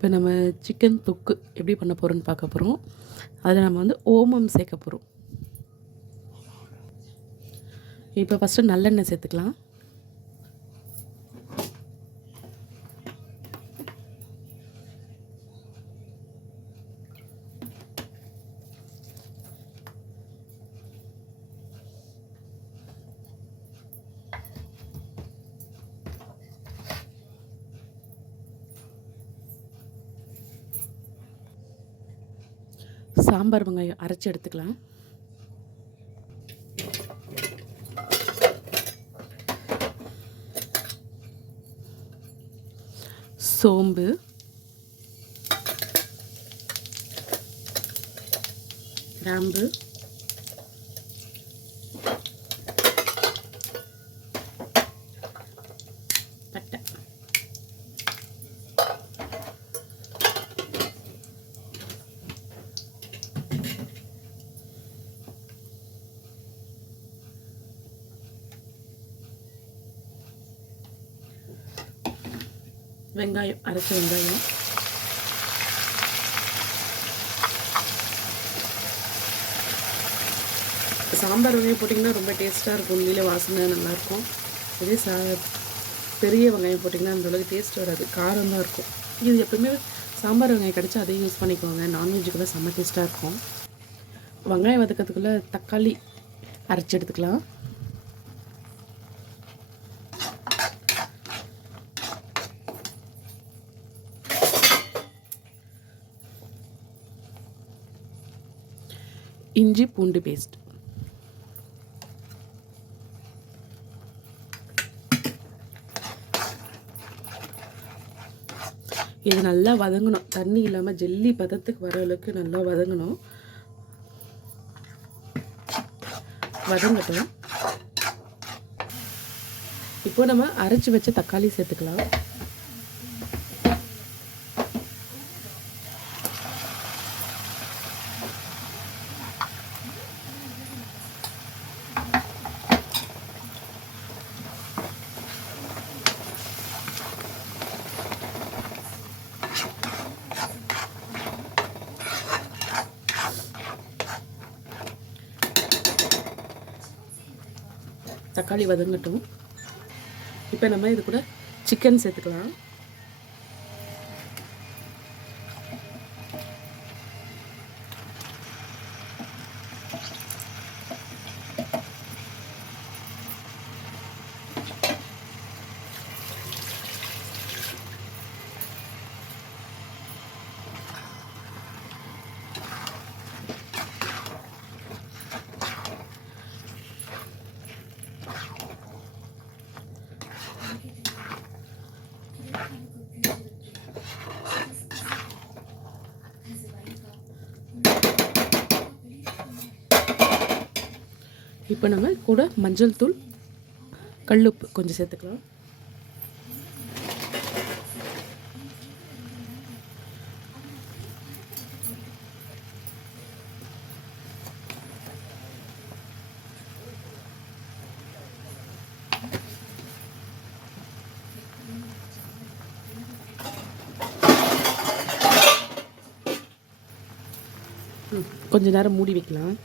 இப்போ நம்ம சிக்கன் தொக்கு எப்படி பண்ண போகிறோன்னு பார்க்க போகிறோம். அதில் நம்ம வந்து ஓமம் சேர்க்க போகிறோம். இப்போ ஃபஸ்ட்டு நல்லெண்ணெய் சேர்த்துக்கலாம். சாம்பார் வெங்காயம் அரைச்சி எடுத்துக்கலாம். சோம்பு, கிராம்பு, பட்டை, வெங்காயம், அரைச்ச வெங்காயம், சாம்பார் வெங்காயம் போட்டிங்கன்னா ரொம்ப டேஸ்ட்டாக இருக்கும். உண்மையிலே வாசனை நல்லாயிருக்கும். இதே பெரிய வெங்காயம் போட்டிங்கன்னா அந்தளவுக்கு டேஸ்ட் வராது, காரம் தான் இருக்கும். இது எப்பவுமே சாம்பார் வெங்காயம் கிடச்சா அதையும் யூஸ் பண்ணிக்கோங்க. நான்வெஜ்ஜுக்கு தான் செம்ம டேஸ்ட்டாக இருக்கும். வெங்காயம் வதக்கிறதுக்குள்ளே தக்காளி அரைச்சி எடுத்துக்கலாம். இஞ்சி பூண்டு பேஸ்ட், இது நல்லா வதங்கணும். தண்ணி இல்லாமல் ஜெல்லி பதத்துக்கு வர அளவுக்கு நல்லா வதங்கணும். வதங்கட்டும். இப்போ நம்ம அரைச்சி வச்ச தக்காளி சேர்த்துக்கலாம். தக்காளி வதங்கட்டும். இப்போ நம்ம இது கூட சிக்கன் சேர்த்துக்கலாம். இப்போ நம்ம கூட மஞ்சள் தூள், கல்லுப்பு கொஞ்சம் சேர்த்துக்கலாம். கொஞ்ச நேரம் மூடி வைக்கலாம்.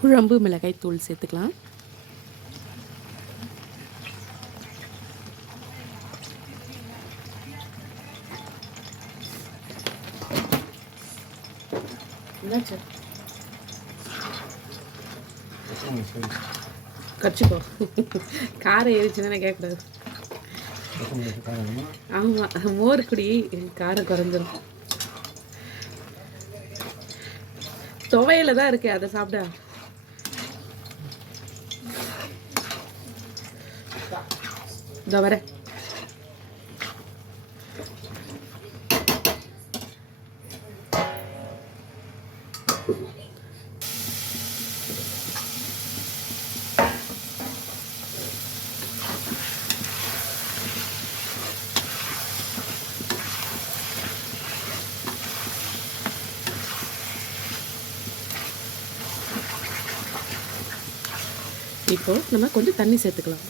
குழம்பு மிளகாய் தூள் சேர்த்துக்கலாம். கடிச்சிக்கோ. காரம் ஏறிச்சுன்னா கேட்கக்கூடாது. ஆமாம், மோர் குடி காரம் குறைஞ்சிரும். துவையில தான் இருக்கு, அதை சாப்பிட. இதோ வரேன். இப்போ நம்ம கொஞ்சம் தண்ணி சேர்த்துக்கலாம்.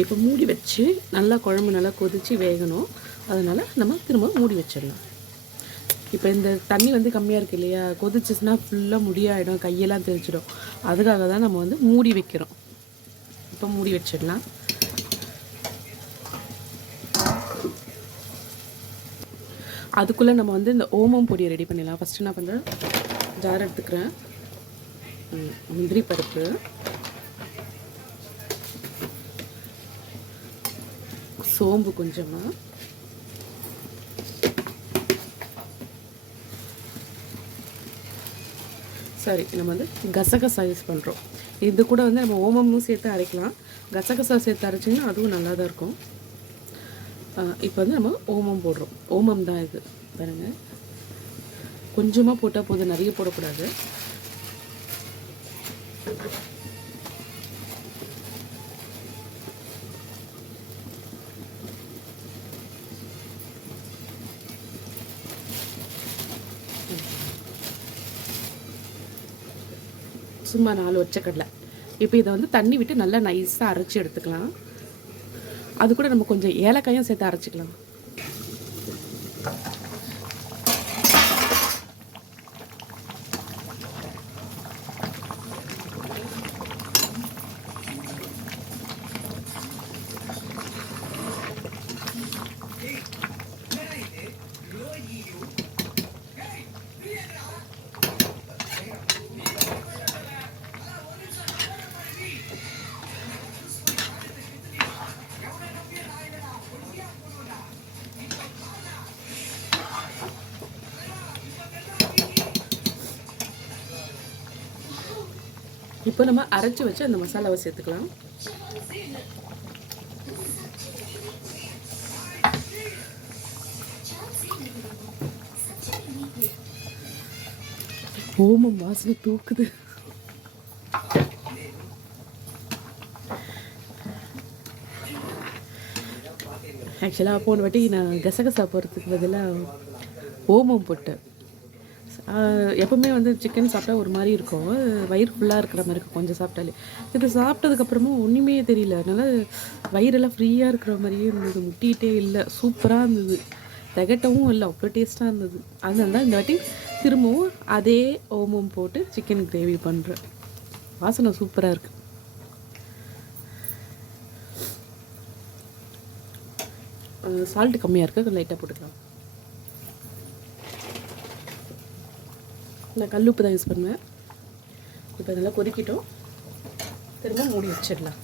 இப்போ மூடி வச்சு நல்லா குழம்பு நல்லா கொதித்து வேகணும். அதனால் நம்ம திரும்ப மூடி வச்சிடலாம். இப்போ இந்த தண்ணி வந்து கம்மியாக இருக்குது இல்லையா, கொதிச்சிச்சுன்னா ஃபுல்லாக முடியாயிடும், கையெல்லாம் தெரிச்சிடும். அதுக்காக தான் நம்ம வந்து மூடி வைக்கிறோம். இப்போ மூடி வச்சிடலாம். அதுக்குள்ளே நம்ம வந்து இந்த ஓமம் பொடியை ரெடி பண்ணிடலாம். ஃபஸ்ட்டு என்ன பண்ணுறேன், ஜார் எடுத்துக்கிறேன். முந்திரி பருப்பு, சோம்பு கொஞ்சமாக, சாரி நம்ம வந்து கசகசா யூஸ் பண்ணுறோம். இது கூட வந்து நம்ம ஓமமும் சேர்த்து அரைக்கலாம். கசகசா சேர்த்து அரைச்சிங்கன்னா அதுவும் நல்லா தான் இருக்கும். இப்போ வந்து நம்ம ஓமம் போடுறோம். ஓமம் தான் இது பாருங்கள். கொஞ்சமாக போட்டால் போதும், நிறைய போடக்கூடாது. சும்மா 4 ஒற்றைக்கடலை. இப்போ இதை வந்து தண்ணி விட்டு நல்லா நைஸாக அரைச்சி எடுத்துக்கலாம். அது கூட நம்ம கொஞ்சம் ஏலக்காயும் சேர்த்து அரைச்சிக்கலாம். இப்போ நம்ம அரைச்சி வச்சு அந்த மசாலாவை சேர்த்துக்கலாம். ஓமம் வாசனை தூக்குது. ஆக்சுவலாக போன வாட்டி நான் கசகசா போடுறதுக்கு பதிலாக ஓமம் போட்டேன். எப்போவுமே வந்து சிக்கன் சாப்பிட்டா ஒரு மாதிரி இருக்கும், வயிறு ஃபுல்லாக இருக்கிற மாதிரி இருக்கும் கொஞ்சம் சாப்பிட்டாலே. இது சாப்பிட்டதுக்கப்புறமும் ஒன்றுமே தெரியல. அதனால் வயிறெல்லாம் ஃப்ரீயாக இருக்கிற மாதிரியே இருந்தது, முட்டிகிட்டே இல்லை. சூப்பராக இருந்தது, திகட்டவும் இல்லை, அவ்வளோ டேஸ்ட்டாக இருந்தது. அதனால தான் இந்த வாட்டி திரும்பவும் அதே ஓமம் போட்டு சிக்கன் கிரேவி பண்ணுறேன். வாசனை சூப்பராக இருக்குது. சால்ட்டு கம்மியாக இருக்குது, லைட்டாக போட்டுக்கலாம். நான் கல் உப்பு தான் யூஸ் பண்ணுவேன். இப்போ இதெல்லாம் கொதிக்கிட்டோம், திரும்ப மூடி வச்சிடலாம்.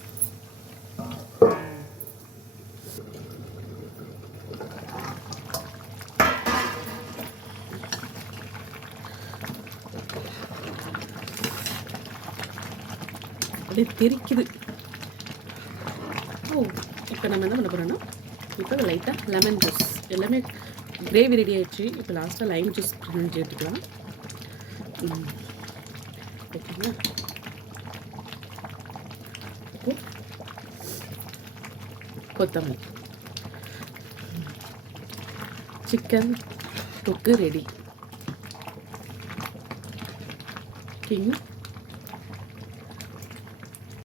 அப்படியே தெரிக்குது. இப்போ நம்ம என்ன பண்ண போகிறோன்னா, இப்போ லைட்டாக லெமன் ஜூஸ், எல்லாமே கிரேவி ரெடி ஆகிடுச்சு. இப்போ லாஸ்ட்டாக லைம் ஜூஸ் எடுத்துக்கலாம். ஓகேங்களா, கொத்தமல்லி, சிக்கன் தொக்கு ரெடி. ஓகேங்களா.